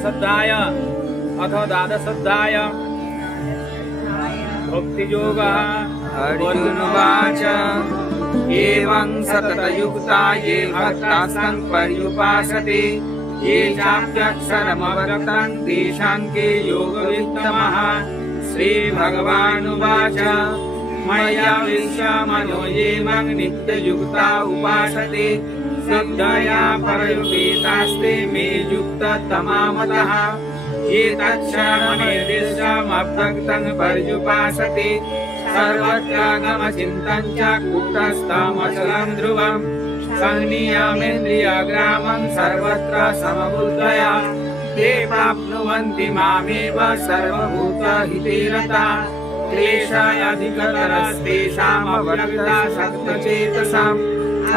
द्वादशोध्याय अथ द्वादशोध्याय भक्तियोगः। अर्जुनोवाच एवं सततयुक्ता ये भक्तास्तं पर्युपासते ये चाप्यक्षरमवगतं तेषां के योगवित्तमः। श्रीभगवानुवाच मया विश्वमनो ये मम नित्ययुक्ता उपासते श्रद्धया परयुपेतास्ते मे युक्ततमा मतः। ये तत्क्षणमनिर्दिश्यमभक्तं पर्युपासते सर्वत्रागमचिन्तं च कूटस्थमचलं ध्रुवम् संनियमेन्द्रियग्रामं सर्वत्र समबुद्धया ते प्राप्नुवन्ति मामेव सर्वभूतहिते रताः। क्लेशाधिकतरस्तेषामव्यक्तासक्तचेतसाम्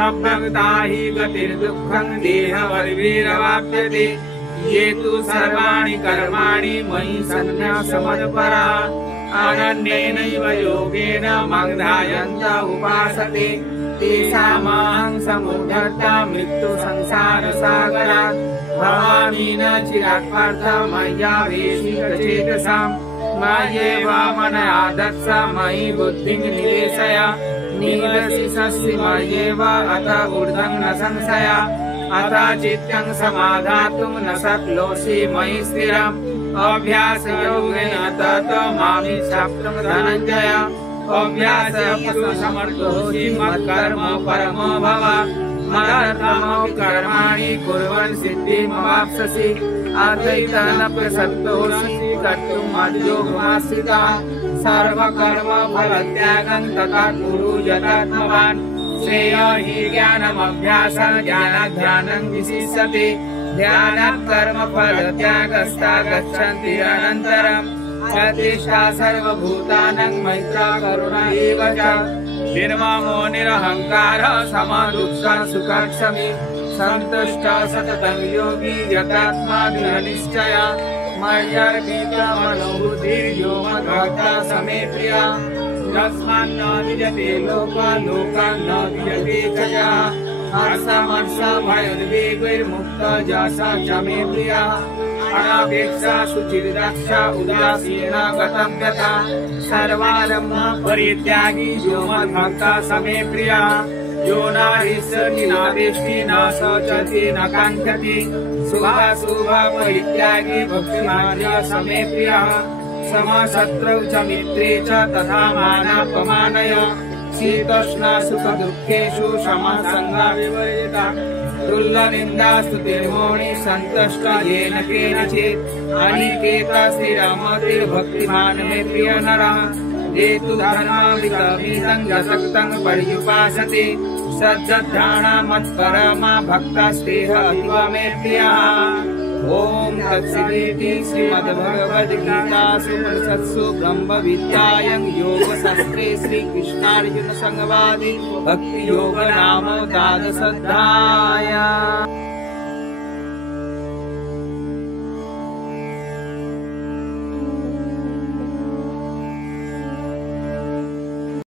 अभक्ता हि गतिर्दुःखं देहवद्भिरवाप्यते। ये तु सर्वाणि कर्माणि मयि सन्न्यासमत्पराः अनन्येनैव योगेन मां ध्यायन्त उपासते तेषामहं समुद्धर्ता मृत्युसंसारसागरात् भवामि न चिरात् पार्थ मय्यावेशितचेतसाम्। मय्येव मनः दत्स मयि बुद्धिं निवेशय निवसिष्यसि मय्येव अथ ऊर्ध्वं न संशय। अथ चित्तं समाधातुं न शक्नोषि मयि स्थिरम् अभ्यासयोगेन ततो मामिच्छाप्तुं धनञ्जय। अभ्यासयोगसमर्थोऽसि मत्कर्म परमो भव मदर्थमपि कर्माणि कुर्वन् सिद्धिमवाप्स्यसि। अद्वैतनप्रसक्तोऽसि कर्तुं मद्योगमाश्रितः सर्वकर्मफलत्यागं तथा कुरु यथात्मवान्। श्रेयो हि ज्ञानमभ्यासः ज्ञानात् ध्यानं विशिष्यते ध्यानात् कर्मफलत्यागस्ता गच्छन्ति अनन्तरम्। प्रतिष्ठा सर्वभूतानां मैत्रा करुणा एव च निर्ममो निरहङ्कारः समदुःखः सुखक्षमी सन्तुष्टः सततं योगी यतात्मा दृढनिश्चयः। मय्यर्पितमनोबुद्धिर्यो मद्भक्तः समे प्रियः यस्मान्न विजते लोकान् न विजते च यः। हर्षमर्षभयोद्वेगैर्मुक्तः यः च मे प्रियः अनपेक्षा शुचिर्दक्ष उदासीन गतं गतः सर्वारम्भ परित्यागी यो मद्भक्तः समे प्रियः। यो न हृष्यति न वेष्टि न शोचति न काङ्क्षति शुभाशुभ परित्यागी भक्तिमार्य समे प्रियः। समशत्रौ च मित्रे च तथा मानापमानय शीतोष्ण सुख दुःखेषु समसङ्गविवर्जितः। तुल्यनिन्दास्तुतिर्मौनी सन्तुष्ट येन केनचित् अनिकेतः स्थिरमतिर्भक्तिमान् मे प्रिय नरः। ये तु धर्माविगमितं यशक्तं पर्युपासते सज्जद्धाना मत्परमा भक्तास्तेह अतीव मे प्रियः। ओम तत्सदिति श्रीमद्भगवद्गीतासु उपनिषत्सु ब्रह्मविद्यायां योगशास्त्रे श्रीकृष्णार्जुन संवादे भक्ति योग नाम द्वादशोऽध्यायः।